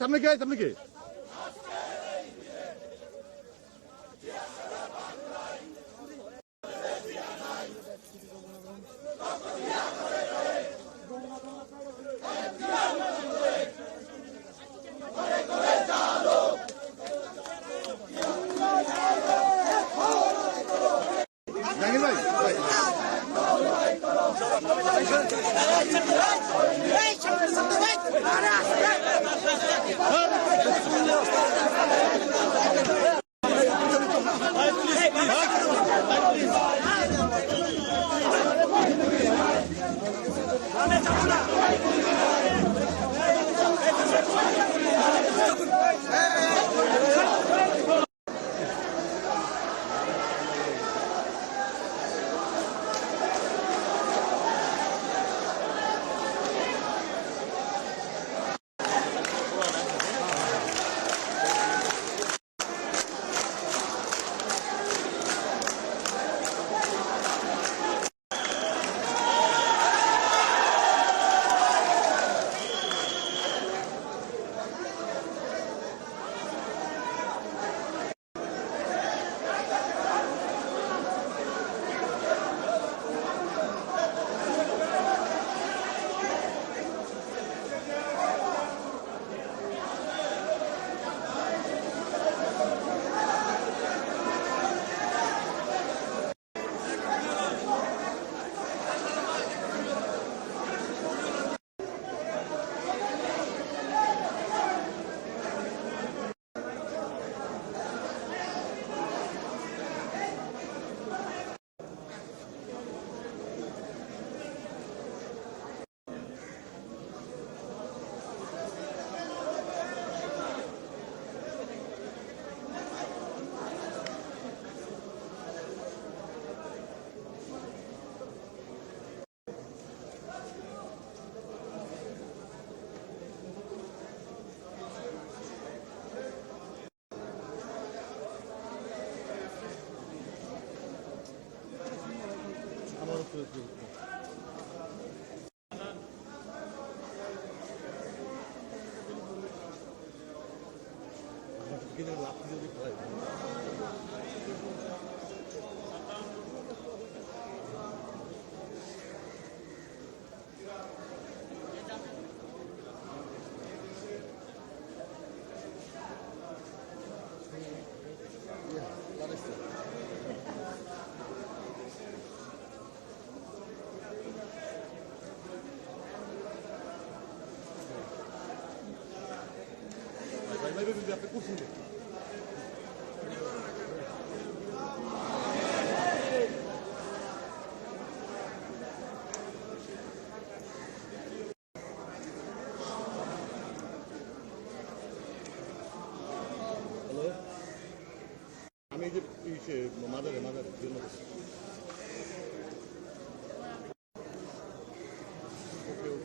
সামনে কে সামনে কে জাহাঙ্গীর ভাই আমি যে মাদারে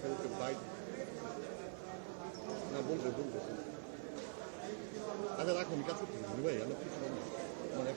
ওকে বাইক না বলবে আচ্ছা রাখুন কাজ করতে ভাই আমরা কিছু মানে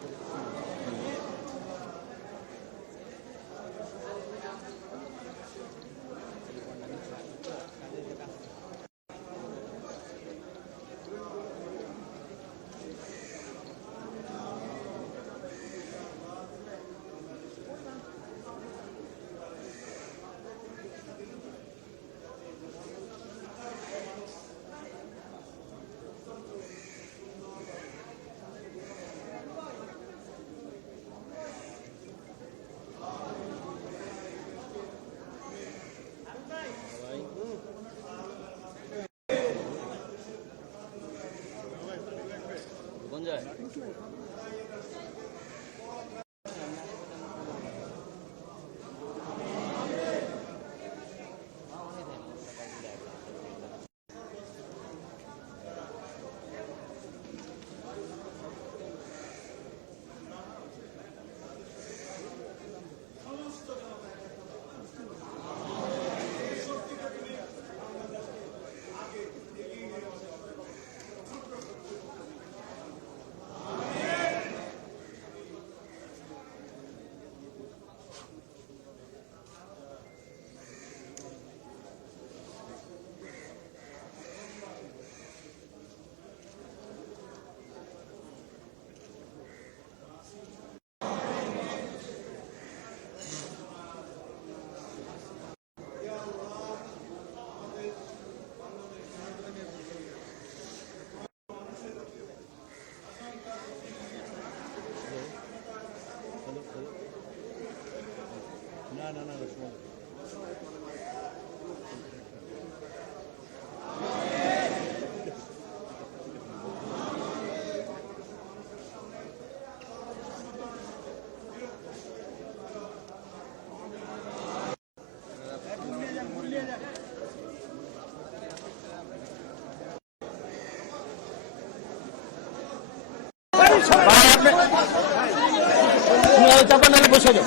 চাপানালে বসে যাও।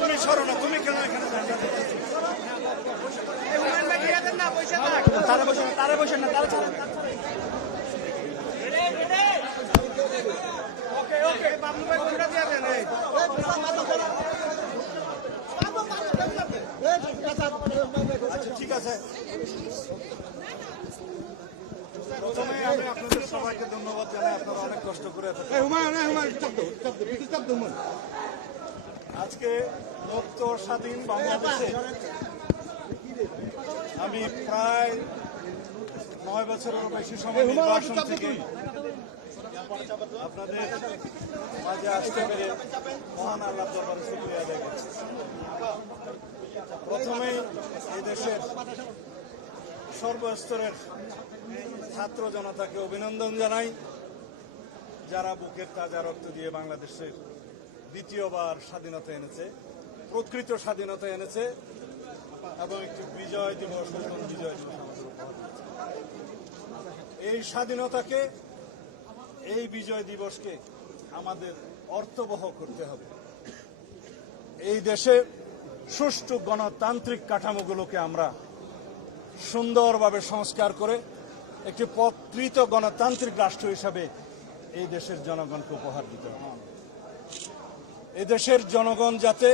তুমি সরো না, তুমি কেন এখানে তারা বসে না, তারা বসে না, তারা ছাড়েন। আচ্ছা ঠিক আছে, প্রথমে আমি আপনাদের সবাইকে ধন্যবাদ জানাই, আপনারা অনেক কষ্ট করে আজকে মুক্ত স্বাধীন বাংলাদেশে আমি প্রায় 9 বছরেরও বেশি সময় নির্বাচন থেকে আপনাদের মাঝে আসতে পেরে মহান আল্লাহ দরবারে শুকরিয়া আদায় করছি। প্রথমেই এই দেশের সর্বস্তরের ছাত্র জনতাকে অভিনন্দন জানাই, যারা বুকের তাজা রক্ত দিয়ে বাংলাদেশের দ্বিতীয়বার স্বাধীনতা এনেছে, প্রকৃত স্বাধীনতা এনেছে এবং একটি বিজয় দিবস, নতুন বিজয় দিবস আমাদের উপহার দিয়েছে। এই স্বাধীনতাকে, এই বিজয় দিবসকে আমাদের অর্থবহ করতে হবে। এই দেশে সুষ্ঠু গণতান্ত্রিক কাঠামোগুলোকে আমরা সুন্দরভাবে সংস্কার করে একটি প্রকৃত গণতান্ত্রিক রাষ্ট্র হিসাবে এই দেশের জনগণকে উপহার দিতে হবে। এই দেশের জনগণ যাতে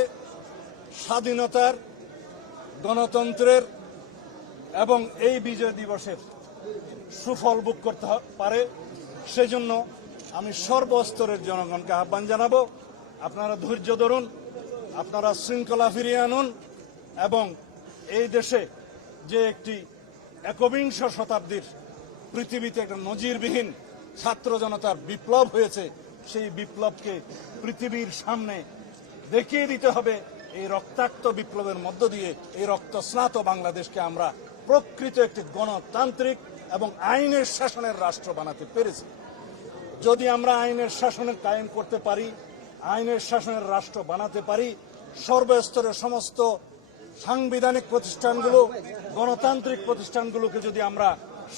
স্বাধীনতার, গণতন্ত্রের এবং এই বিজয় দিবসের সুফল ভোগ করতে পারে, সেজন্য আমি সর্বস্তরের জনগণকে আহ্বান জানাবো, আপনারা ধৈর্য ধরুন, আপনারা শৃঙ্খলা ফিরিয়ে আনুন এবং এই দেশে যে একটি একবিংশ শতাব্দীর পৃথিবীতে একটা নজিরবিহীন ছাত্র জনতার বিপ্লব হয়েছে, সেই বিপ্লবকে পৃথিবীর সামনে দেখিয়ে দিতে হবে। এই রক্তাক্ত বিপ্লবের মধ্য দিয়ে এই রক্তস্নাত বাংলাদেশকে আমরা প্রকৃত একটি গণতান্ত্রিক এবং আইনের শাসনের রাষ্ট্র বানাতে পেরেছি। যদি আমরা আইনের শাসনে কায়েম করতে পারি, আইনের শাসনের রাষ্ট্র বানাতে পারি, সর্বস্তরের সমস্ত সাংবিধানিক প্রতিষ্ঠানগুলো, গণতান্ত্রিক প্রতিষ্ঠানগুলোকে যদি আমরা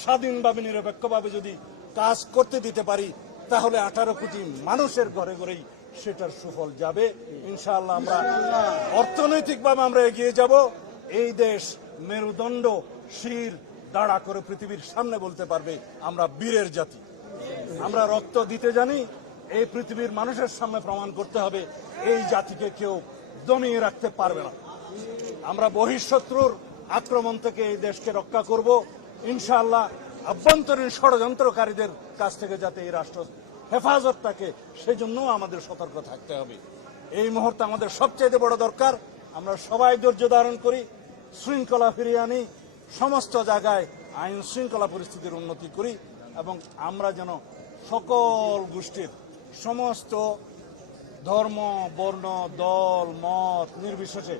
স্বাধীনভাবে, নিরপেক্ষভাবে যদি কাজ করতে দিতে পারি, তাহলে 18 কোটি মানুষের ঘরে ঘরেই সেটার সুফল যাবে। ইনশাআল্লাহ আমরা অর্থনৈতিকভাবে আমরা এগিয়ে যাব। এই দেশ মেরুদণ্ড শির দাঁড়া করে পৃথিবীর সামনে বলতে পারবে আমরা বীরের জাতি, আমরা রক্ত দিতে জানি। এই পৃথিবীর মানুষের সামনে প্রমাণ করতে হবে এই জাতিকে কেউ দমিয়ে রাখতে পারবে না। আমরা বহিঃশত্রুর আক্রমণ থেকে এই দেশকে রক্ষা করব ইনশাআল্লাহ। আভ্যন্তরীণ ষড়যন্ত্রকারীদের কাছ থেকে যাতে এই রাষ্ট্র হেফাজত থাকে, সেজন্য আমাদের সতর্ক থাকতে হবে। এই মুহূর্তে আমাদের সবচেয়ে বড় দরকার আমরা সবাই ধৈর্য ধারণ করি, শৃঙ্খলা ফিরিয়ে আনি, সমস্ত জায়গায় আইন শৃঙ্খলা পরিস্থিতির উন্নতি করি এবং আমরা যেন সকল গোষ্ঠীর, সমস্ত ধর্ম, বর্ণ, দল, মত নির্বিশেষে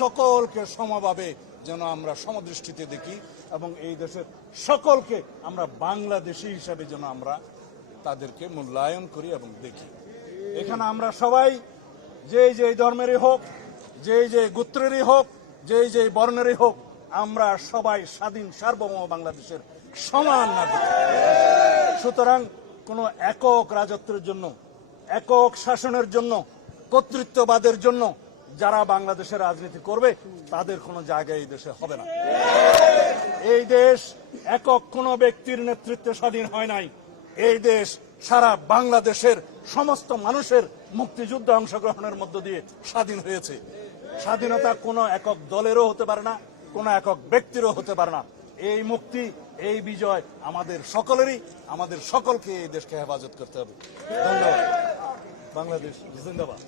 সকলকে সমভাবে যেন আমরা সমদৃষ্টিতে দেখি এবং এই দেশের সকলকে আমরা বাংলাদেশী হিসাবে যেন আমরা তাদেরকে মূল্যায়ন করি এবং দেখি। এখানে আমরা সবাই যে ধর্মেরই হোক, যে গোত্রেরই হোক, যে বর্ণেরই হোক, আমরা সবাই স্বাধীন সার্বভৌম বাংলাদেশের সমান নাগরিক। সুতরাং কোনো একক রাজত্বের জন্য, একক শাসনের জন্য, কর্তৃত্ববাদের জন্য যারা বাংলাদেশের রাজনীতি করবে তাদের কোনো জায়গা এই দেশে হবে না। এই দেশ একক কোনো ব্যক্তির নেতৃত্বে স্বাধীন হয় নাই। এই দেশ সারা বাংলাদেশের সমস্ত মানুষের মুক্তিযুদ্ধে অংশগ্রহণের মধ্য দিয়ে স্বাধীন হয়েছে। স্বাধীনতা কোনো একক দলেরও হতে পারে না, কোনো একক ব্যক্তিরও হতে পারে না। এই মুক্তি, এই বিজয় আমাদের সকলেরই, আমাদের সকলকে এই দেশকে হেফাজত করতে হবে। ধন্যবাদ। বাংলাদেশ জিন্দাবাদ।